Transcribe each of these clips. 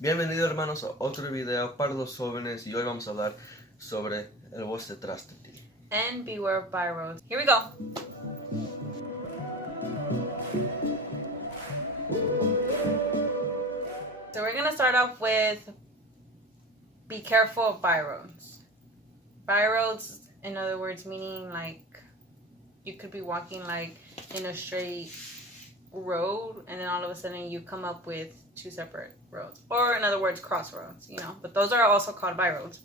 Bienvenidos hermanos a otro video para los jóvenes y hoy vamos a hablar sobre el voz detrás de ti. And beware of Byroads. Here we go. So we're gonna start off with be careful of byroads. Byroads, in other words, meaning like you could be walking like in a straight road and then all of a sudden you come up with two separate roads, or in other words, crossroads, you know, but those are also called byroads.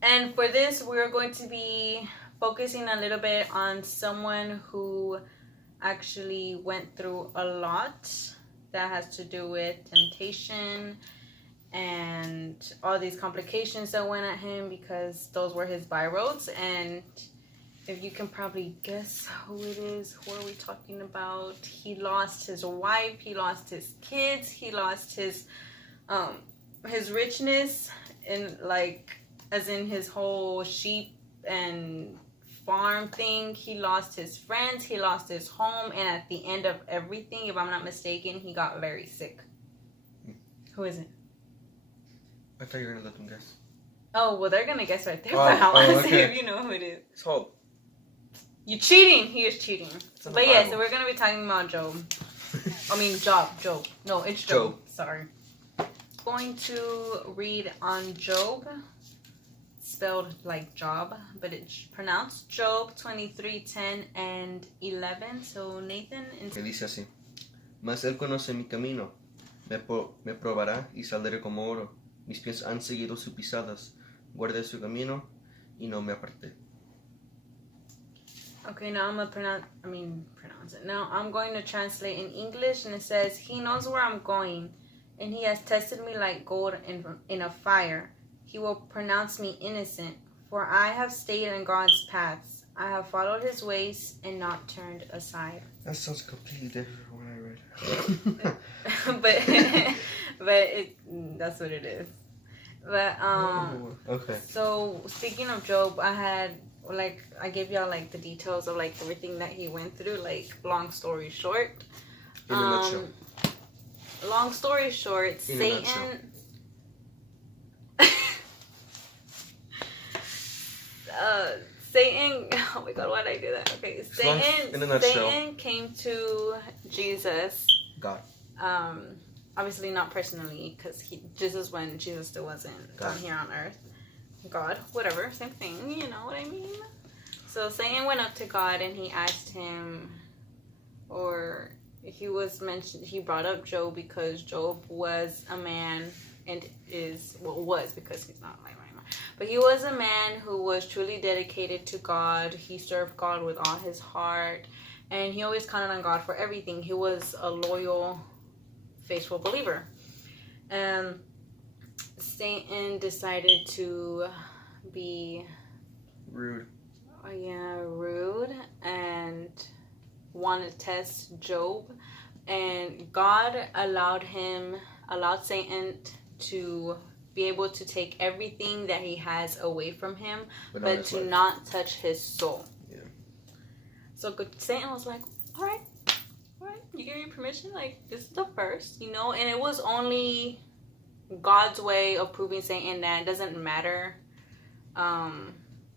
And for this, we're going to be focusing a little bit on someone who actually went through a lot that has to do with temptation and all these complications that went at him, because those were his byroads. And if you can probably guess who it is, who are we talking about? He lost his wife, he lost his kids, he lost his richness, in like as in his whole sheep and farm thing. He lost his friends, he lost his home, and at the end of everything, if I'm not mistaken, he got very sick. Who is it? I thought you were gonna let them guess. Oh, well, they're gonna guess right there, but I want to say if you know who it is. It's Hope. You're cheating. He is cheating. But yeah, so we're gonna be talking about Job. I mean, Job. No, it's Job. Sorry. Going to read on Job, spelled like job, but it's pronounced Job 23:10 and 11. So Nathan. Que dice así: Mas él conoce mi camino, me probará y saldré como oro. Mis pies han seguido sus pisadas, guardé su camino y no me aparté. Okay, now I'm gonna pronounce it. Now I'm going to translate in English, and it says, He knows where I'm going, and he has tested me like gold in a fire. He will pronounce me innocent, for I have stayed in God's paths. I have followed his ways and not turned aside. That sounds completely different from what I read. but that's what it is. But okay. So speaking of Job, I gave y'all like the details of like everything that he went through. Like, long story short, In a nutshell. Long story short, Satan. Satan. Oh my God, why did I do that? Okay, Satan came to Jesus. God. Obviously not personally, because when Jesus still wasn't down here on earth. God, whatever, same thing, you know what I mean? So Satan went up to God and he asked him, or he brought up Job because Job was a man and was, because he's not like right now. But he was a man who was truly dedicated to God. He served God with all his heart, and he always counted on God for everything. He was a loyal, faithful believer. And Satan decided to be rude and want to test Job, and God allowed Satan to be able to take everything that he has away from him, but to not touch his soul. Yeah. So Satan was like, all right, you give me permission, like, this is the first, you know. And it was only God's way of proving Satan that it doesn't matter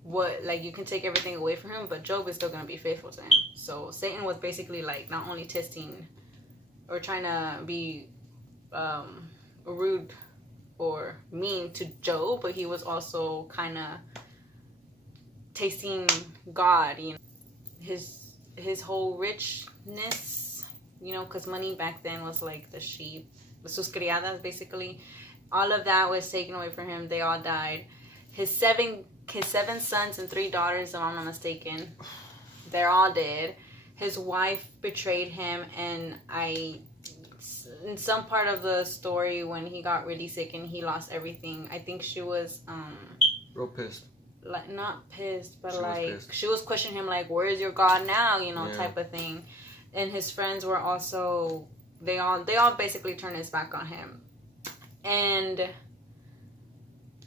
what, like, you can take everything away from him, but Job is still going to be faithful to him. So Satan was basically like not only testing or trying to be rude or mean to Job, but he was also kind of tasting God, you know, his whole richness, you know, because money back then was like the sheep, sus criadas, basically. All of that was taken away from him. They all died. His seven sons and 3 daughters, if I'm not mistaken, they're all dead. His wife betrayed him, and in some part of the story, when he got really sick and he lost everything, I think she was real pissed. Like, not pissed, but she was questioning him, like, where's your God now, you know, type of thing. And his friends were also, they all basically turned his back on him. And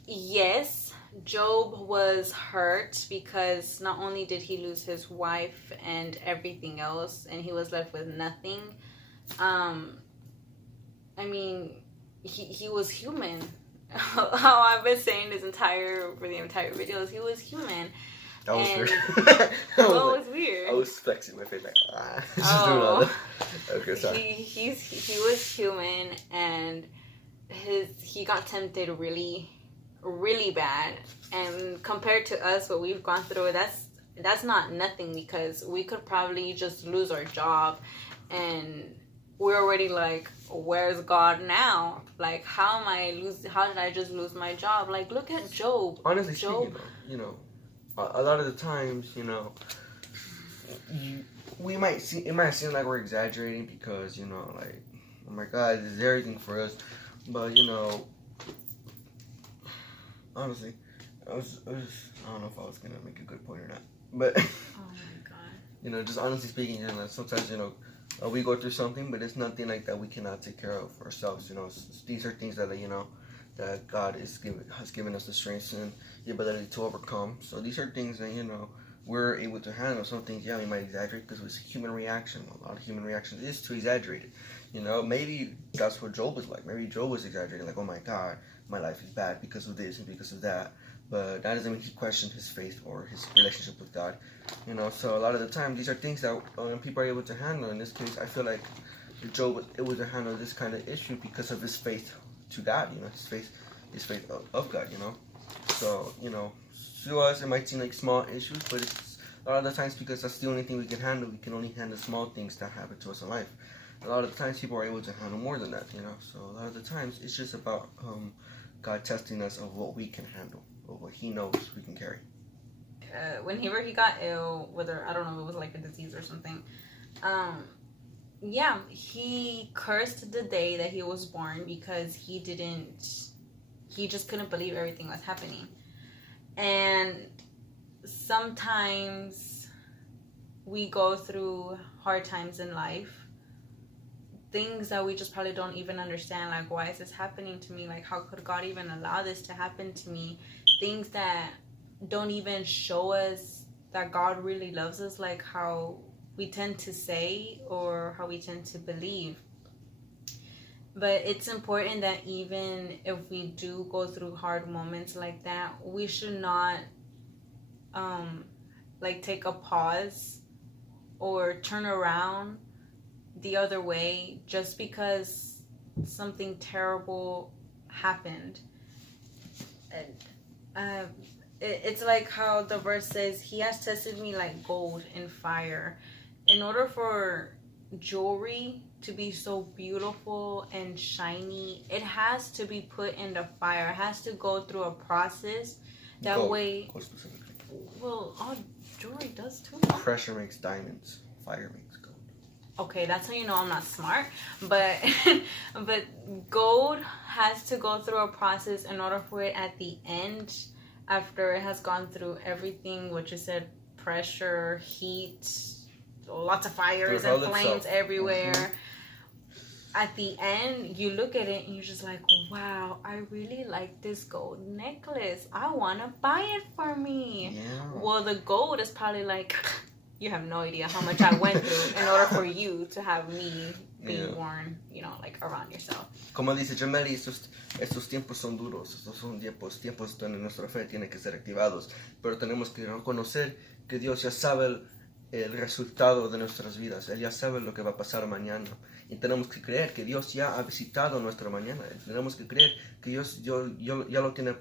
yes, Job was hurt because not only did he lose his wife and everything else, and he was left with nothing. I mean, he was human. How I've been saying for the entire videos, he was human. That was And weird. what was weird? I was flexing my face just doing all that. Okay, sorry. He was human, and he got tempted really, really bad. And compared to us, what we've gone through, that's not nothing, because we could probably just lose our job, and we're already like, where's God now? Like, how did I just lose my job? Like, look at Job. Honestly speaking, though, a lot of the times, it might seem like we're exaggerating because, like, oh my God, this is everything for us. But, honestly, I don't know if I was going to make a good point or not. But, oh my God. Just honestly speaking, sometimes, we go through something, but it's nothing like that we cannot take care of ourselves. These are things that, that God has given us the strength and the ability to overcome. So these are things that, we're able to handle. Some things, we might exaggerate because it's a human reaction. A lot of human reactions is to exaggerate it. Maybe that's what Job was like. Maybe Job was exaggerating, like, oh my God, my life is bad because of this and because of that. But that doesn't mean he questioned his faith or his relationship with God. So a lot of the time, these are things that people are able to handle. In this case, I feel like Job was able to handle this kind of issue because of his faith to God, his faith of God, So, to us, it might seem like small issues, but it's a lot of the times because that's the only thing we can handle. We can only handle small things that happen to us in life. A lot of the times, people are able to handle more than that, So a lot of the times, it's just about God testing us of what we can handle, or what He knows we can carry. Whenever he got ill, whether, I don't know if it was like a disease or something, he cursed the day that he was born because he just couldn't believe everything was happening. And sometimes we go through hard times in life, things that we just probably don't even understand, like, why is this happening to me? Like, how could God even allow this to happen to me? Things that don't even show us that God really loves us, like how we tend to say or how we tend to believe. But it's important that even if we do go through hard moments like that, we should not take a pause or turn around the other way just because something terrible happened. And it's like how the verse says, He has tested me like gold in fire. In order for jewelry to be so beautiful and shiny, it has to be put in the fire. It has to go through a process. That way, gold specifically. Well, all jewelry does too. Pressure makes diamonds. Fire makes gold. Okay, that's how you know I'm not smart. But but gold has to go through a process in order for it at the end, after it has gone through everything, what you said, pressure, heat, lots of fires and flames everywhere. Mm-hmm. At the end, you look at it and you're just like, wow, I really like this gold necklace. I want to buy it for me. Yeah. Well, the gold is probably like, you have no idea how much I went through in order for you to have me being worn, like around yourself. Como dice Jameli, estos tiempos son duros. Estos son tiempos donde nuestra fe tiene que ser activados. Pero tenemos que reconocer que Dios ya sabe el resultado de nuestras vidas. Él ya sabe lo que va a pasar mañana. Y tenemos que creer que Dios ya ha visitado nuestra mañana. Tenemos que creer que Dios ya lo tiene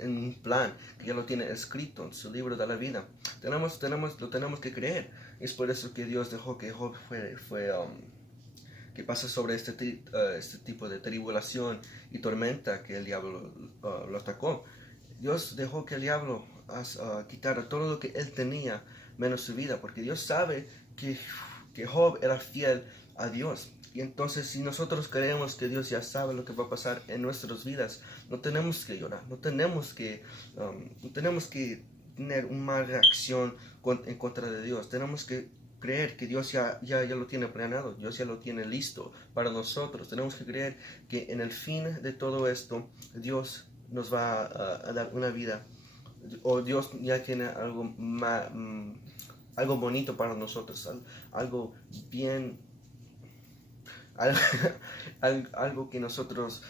en un plan, que ya lo tiene escrito en su libro de la vida. Lo tenemos que creer. Es por eso que Dios dejó que Job que pasa sobre este tipo de tribulación y tormenta que el diablo lo atacó. Dios dejó que el diablo quitara todo lo que él tenía, menos su vida, porque Dios sabe que Job era fiel a Dios. Y entonces, si nosotros creemos que Dios ya sabe lo que va a pasar en nuestras vidas, no tenemos que llorar, no tenemos que tener una mala reacción en contra de Dios. Tenemos que creer que Dios ya lo tiene planeado, Dios ya lo tiene listo para nosotros. Tenemos que creer que en el fin de todo esto, Dios nos va a dar una vida, o Dios ya tiene algo bonito para nosotros, algo bien, algo que nosotros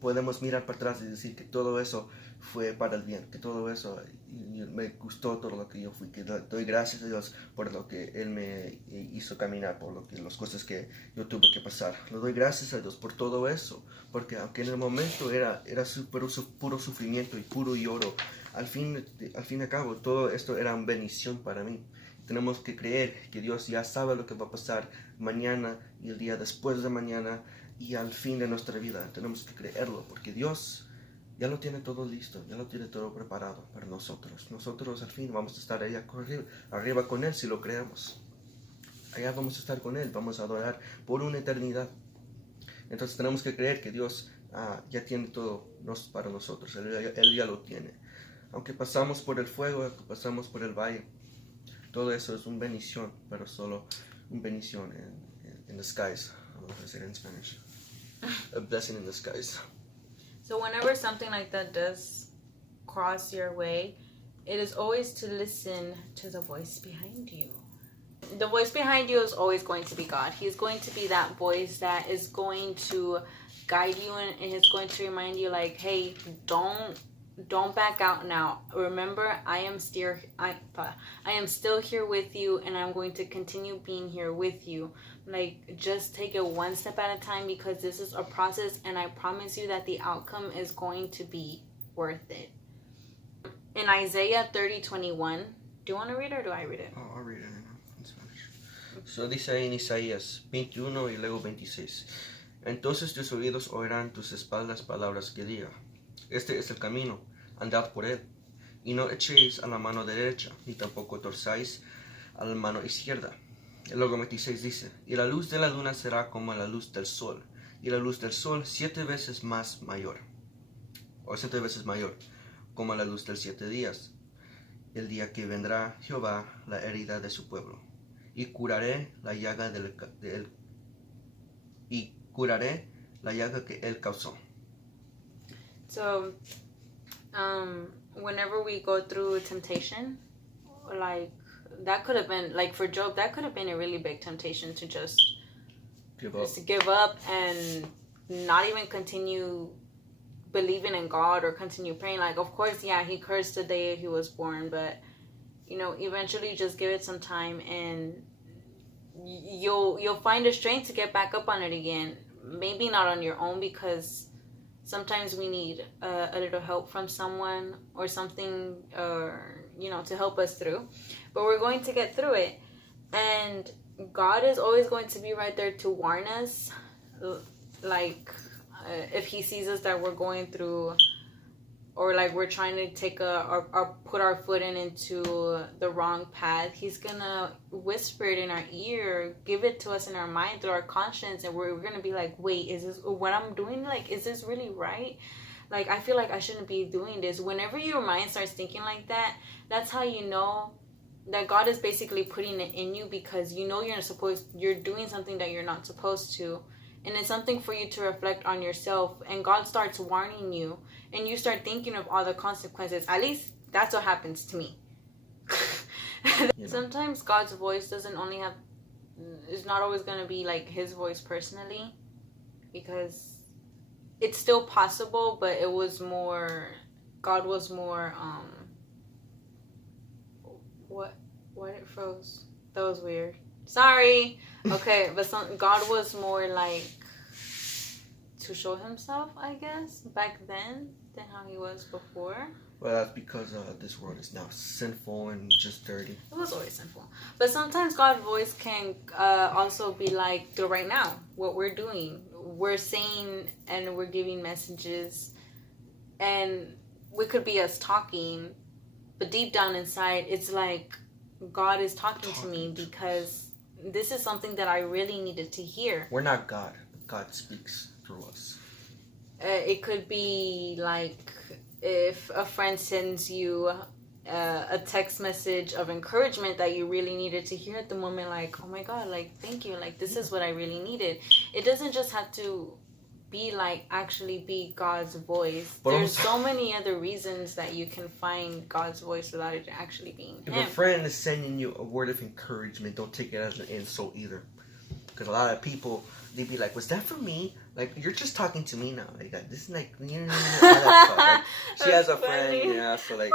podemos mirar para atrás y decir que todo eso fue para el bien, que todo eso y me gustó todo lo que yo fui, que doy gracias a Dios por lo que Él me hizo caminar, por las cosas que yo tuve que pasar. Le doy gracias a Dios por todo eso, porque aunque en el momento era puro sufrimiento y puro lloro, al fin y al cabo todo esto era una bendición para mí. Tenemos que creer que Dios ya sabe lo que va a pasar mañana y el día después de mañana y al fin de nuestra vida. Tenemos que creerlo porque Dios ya lo tiene todo listo, ya lo tiene todo preparado para nosotros. Nosotros al fin vamos a estar allá arriba con Él si lo creemos. Allá vamos a estar con Él, vamos a adorar por una eternidad. Entonces tenemos que creer que Dios ya tiene todo para nosotros. Él ya lo tiene. Aunque pasamos por el fuego, aunque pasamos por el valle, todo eso es una bendición, pero solo una bendición in the skies. I don't know if I said it in Spanish. A blessing in the skies. So whenever something like that does cross your way, it is always to listen to the voice behind you. The voice behind you is always going to be God. He's going to be that voice that is going to guide you and he's going to remind you like, hey, don't back out now. Remember, I am still here with you and I'm going to continue being here with you. Like, just take it one step at a time because this is a process and I promise you that the outcome is going to be worth it. In Isaiah 30:21, do you want to read it or do I read it? Oh, I'll read it in Spanish. So dice ahí en Isaías 21 y luego 26. Entonces tus oídos oirán tus espaldas palabras que diga. Este es el camino, andad por él. Y no echéis a la mano derecha, ni tampoco torzáis a la mano izquierda. El luego 26 dice, y la luz de la luna será como la luz del sol, y la luz del sol 7 veces más mayor, o 7 veces mayor, como la luz de 7 días, el día que vendrá Jehová la herida de su pueblo, y curaré la llaga que él causó. So, whenever we go through temptation, like, that could have been, like for Job, that could have been a really big temptation to just give up and not even continue believing in God or continue praying. Like, of course, yeah, he cursed the day he was born, but, you know, eventually just give it some time and you'll find the strength to get back up on it again. Maybe not on your own because sometimes we need a little help from someone or something, or, you know, to help us through. But we're going to get through it. And God is always going to be right there to warn us. Like, if he sees us that we're going through, or like we're trying to take or put our foot into the wrong path, he's gonna whisper it in our ear, give it to us in our mind through our conscience, and we're gonna be like, wait, is this what I'm doing? Like, is this really right? Like, I feel like I shouldn't be doing this. Whenever your mind starts thinking like that, that's how you know that God is basically putting it in you, because you know you're doing something that you're not supposed to. And it's something for you to reflect on yourself, and God starts warning you and you start thinking of all the consequences. At least that's what happens to me. Sometimes God's voice is not always going to be like his voice personally, because it's still possible, but God was more what it froze. That was weird. Sorry. Okay, but God was more like to show himself, I guess, back then than how he was before. Well, that's because this world is now sinful and just dirty. It was always sinful. But sometimes God's voice can also be like the right now, what we're doing. We're saying and we're giving messages, and we could be us talking, but deep down inside, it's like God is talking to me because this is something that I really needed to hear. We're not God, but God speaks through us. It could be like if a friend sends you a text message of encouragement that you really needed to hear at the moment, like, oh my God, like, thank you, like, this is what I really needed. It doesn't just have to be like actually be God's voice. There's so many other reasons that you can find God's voice without it actually being If him. a friend is sending you a word of encouragement, don't take it as an insult either. Because a lot of people, they'd be like, was that for me? Like, you're just talking to me now. Like, this is like, all that stuff. Like, she has a friend, yeah, so like,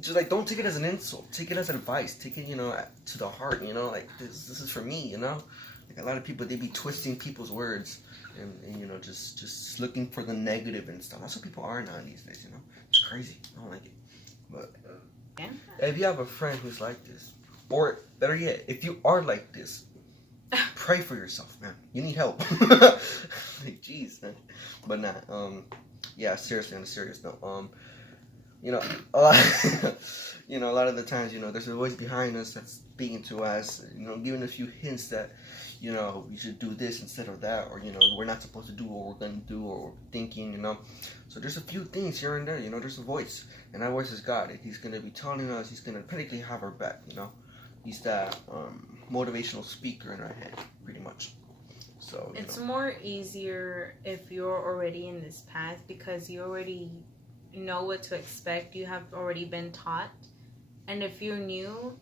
just like, don't take it as an insult. Take it as advice. Take it, to the heart, like, this is for me, Like, a lot of people, they be twisting people's words and just looking for the negative and stuff. That's what people are now these days, It's crazy. I don't like it. But if you have a friend who's like this, or better yet, if you are like this, pray for yourself, man. You need help. Like, jeez, man. But nah, yeah, seriously, on a serious note, a lot, a lot of the times, there's a voice behind us that's speaking to us, giving a few hints that, we should do this instead of that, or, we're not supposed to do what we're going to do, or we're thinking, So there's a few things here and there, there's a voice, and that voice is God. He's going to be telling us, he's going to practically have our back, He's that motivational speaker in our head, pretty much. So it's more easier if you're already in this path, because you already know what to expect. You have already been taught. And if you're new,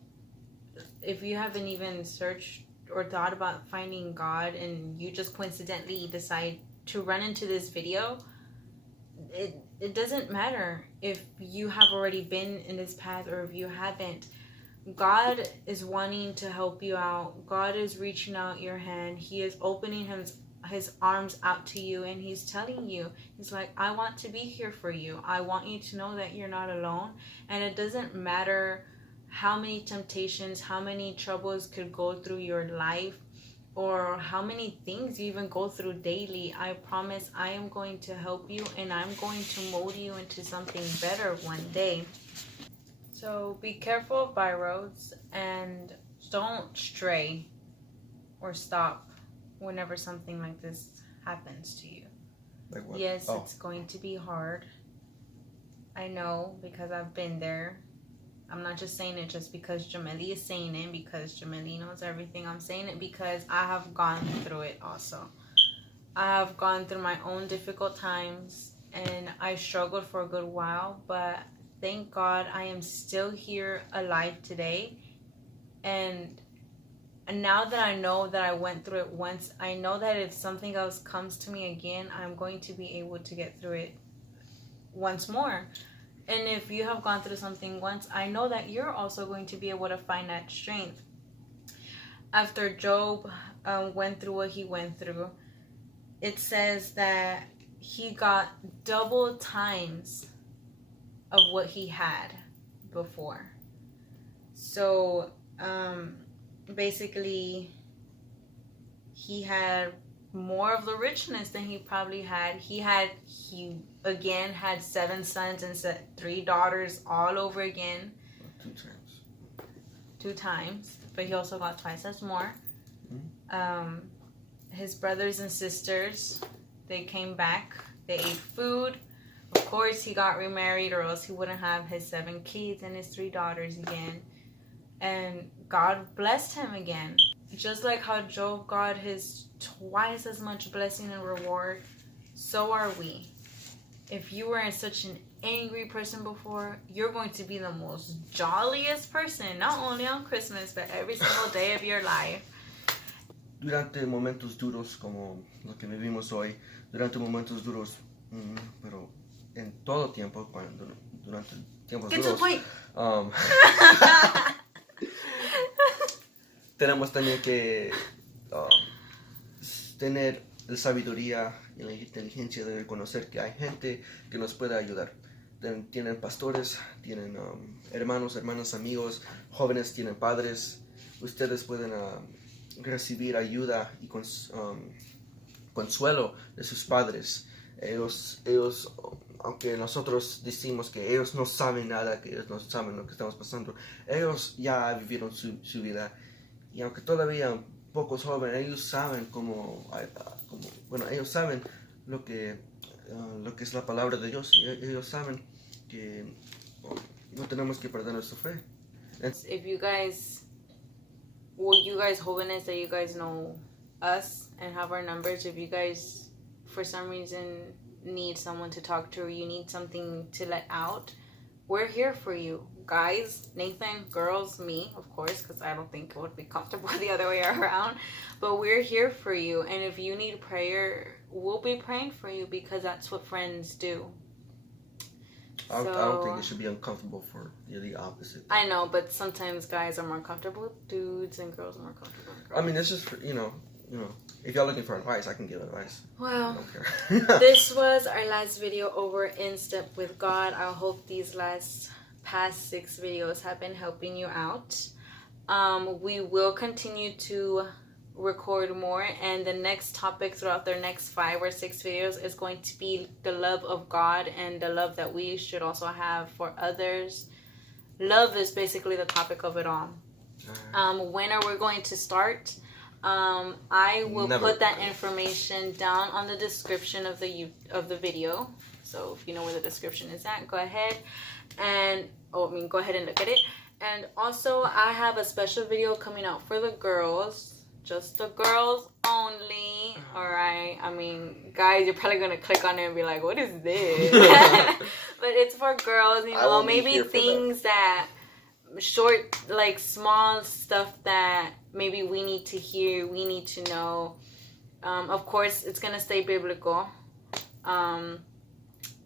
if you haven't even searched or thought about finding God, and you just coincidentally decide to run into this video, it doesn't matter if you have already been in this path or if you haven't. God is wanting to help you out. God is reaching out your hand. He is opening his arms out to you, and he's telling you, he's like, I want to be here for you. I want you to know that you're not alone. And it doesn't matter how many temptations, how many troubles could go through your life, or how many things you even go through daily. I promise I am going to help you, and I'm going to mold you into something better one day. So be careful of byroads, and don't stray or stop whenever something like this happens to you. Like what? Yes, it's going to be hard. I know, because I've been there. I'm not just saying it just because Jameli is saying it, because Jameli knows everything. I'm saying it because I have gone through it also. I have gone through my own difficult times, and I struggled for a good while, but thank God I am still here alive today. And now that I know that I went through it once, I know that if something else comes to me again, I'm going to be able to get through it once more. And if you have gone through something once, I know that you're also going to be able to find that strength. After Job went through what he went through, it says that he got double times of what he had before. So basically, he had more of the richness than he probably had. He again had 7 sons and 3 daughters all over again. 2 times, but he also got twice as more. His brothers and sisters, they came back, they ate food. Of course, he got remarried, or else he wouldn't have his 7 kids and his 3 daughters again. And God blessed him again. Just like how Job got his twice as much blessing and reward, so are we. If you were such an angry person before, you're going to be the most jolliest person, not only on Christmas, but every single day of your life. Durante momentos duros como lo que vivimos hoy, durante momentos duros, pero en todo tiempo, durante tiempos Get duros, to the point. Tenemos también que tener la sabiduría y la inteligencia de reconocer que hay gente que nos puede ayudar. Tienen pastores, tienen hermanos, hermanas, amigos, jóvenes, tienen padres. Ustedes pueden recibir ayuda y consuelo de sus padres. Ellos, aunque nosotros decimos que ellos no saben nada, que ellos no saben lo que estamos pasando, ellos ya vivieron su vida. Y aunque todavía pocos jóvenes, ellos saben ellos saben lo que es la palabra de Dios. Y ellos saben que no tenemos que perder nuestra fe. If you guys jóvenes, that you guys know us and have our numbers, if you guys for some reason need someone to talk to, or you need something to let out, we're here for you. Guys, Nathan, girls, me, of course, because I don't think it would be comfortable the other way around. But we're here for you. And if you need prayer, we'll be praying for you because that's what friends do. I don't think it should be uncomfortable for the opposite. I know, but sometimes guys are more comfortable with dudes and girls are more comfortable with girls. I mean, it's just for, if y'all looking for advice, I can give advice. Well, I don't care. This was our last video over In Step with God. I hope these past 6 videos have been helping you out. We will continue to record more, and the next topic throughout the next 5 or 6 videos is going to be the love of God and the love that we should also have for others. Love is basically the topic of it all. When are we going to start? I will put that information down on the description of the video. So if you know where the description is at, go ahead and go ahead and look at it. And also, I have a special video coming out for the girls. Just the girls only. Alright. I mean, guys, you're probably gonna click on it and be like, what is this? But it's for girls, maybe things that short, like small stuff that maybe we need to hear, we need to know. Of course, it's gonna stay biblical.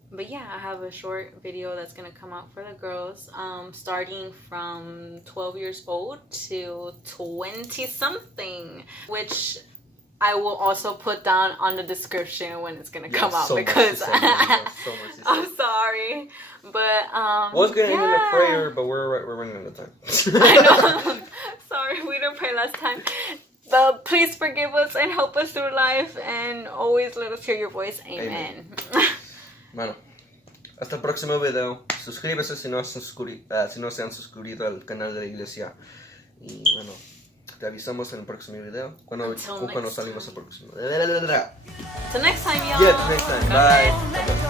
But yeah, I have a short video that's gonna come out for the girls, starting from 12 years old to 20 something, which I will also put down on the description when it's gonna come out, because I'm sorry, but was gonna end in a prayer, but we're running out of time. I know. Sorry, we didn't pray last time. But please forgive us and help us through life, and always let us hear your voice. Amen. Bueno, hasta el próximo video. Suscríbase si no se han suscrito al canal de la iglesia. Y bueno, te avisamos en el próximo video. Cuando salimos al próximo. Till next time, y'all. Yeah, till next time. Bye.